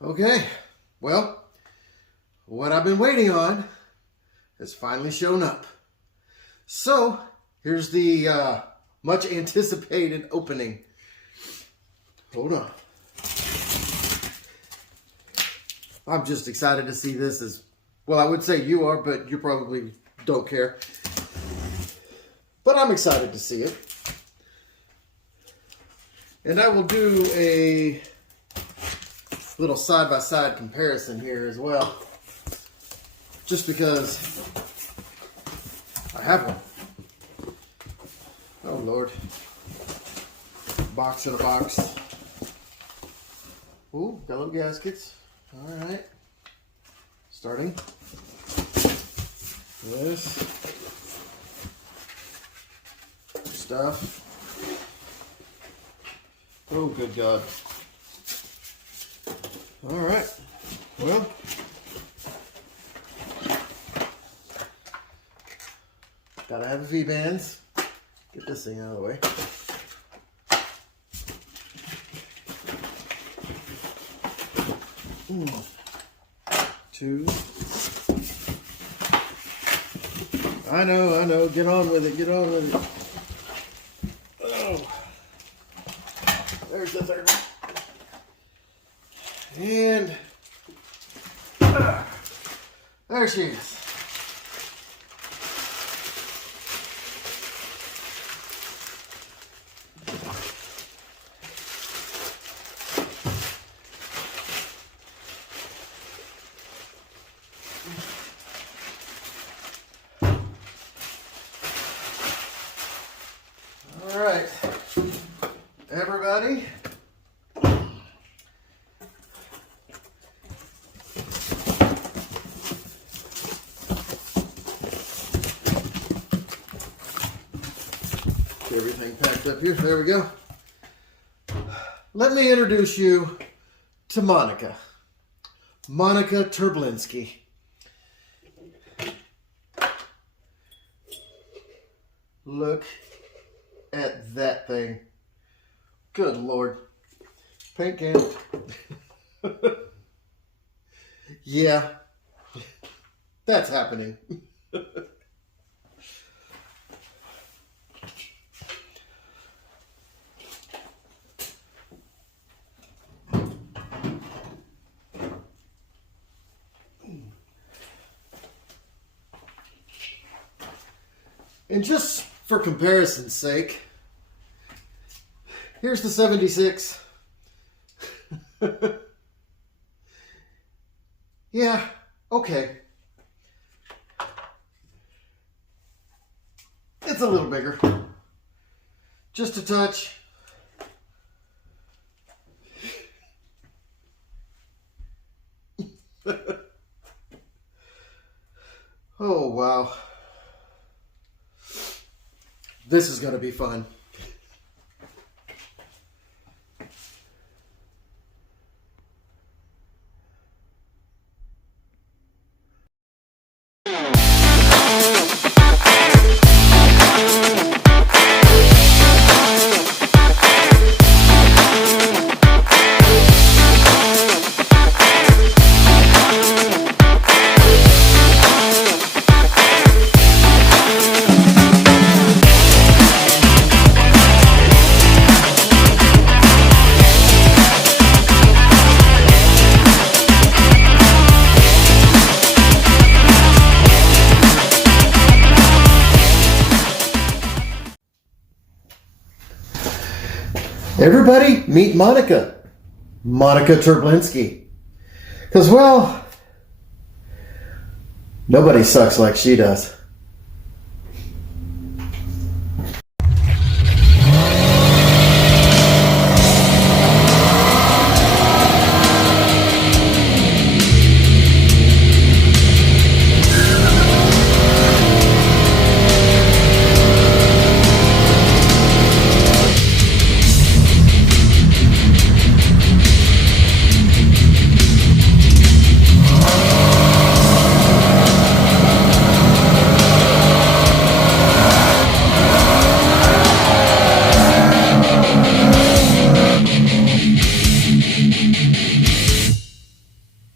Okay, well, what I've been waiting on has finally shown up. So, here's the much anticipated opening. Hold on. I'm just excited to see this as, well, I would say you are, but you probably don't care. But I'm excited to see it. And I will do a little side-by-side comparison here as well. Just because I have one. Oh, Lord. Box in a box. Ooh, got little gaskets. All right. Starting. This. Stuff. Oh, good God. All right. Well. Gotta have the V-bands. Get this thing out of the way. Two. I know. Get on with it. Oh. There's the third one. And there she is. All right, everybody. Get everything packed up here. There we go. Let me introduce you to Monica. Monica Terblinski. Look at that thing. Good Lord. Paint can. Yeah. That's happening. And just for comparison's sake, here's the 76. Yeah, okay. It's a little bigger. Just a touch. Oh, wow. This is going to be fun. Everybody, meet Monica. Monica Terblinski. Because, well, nobody sucks like she does.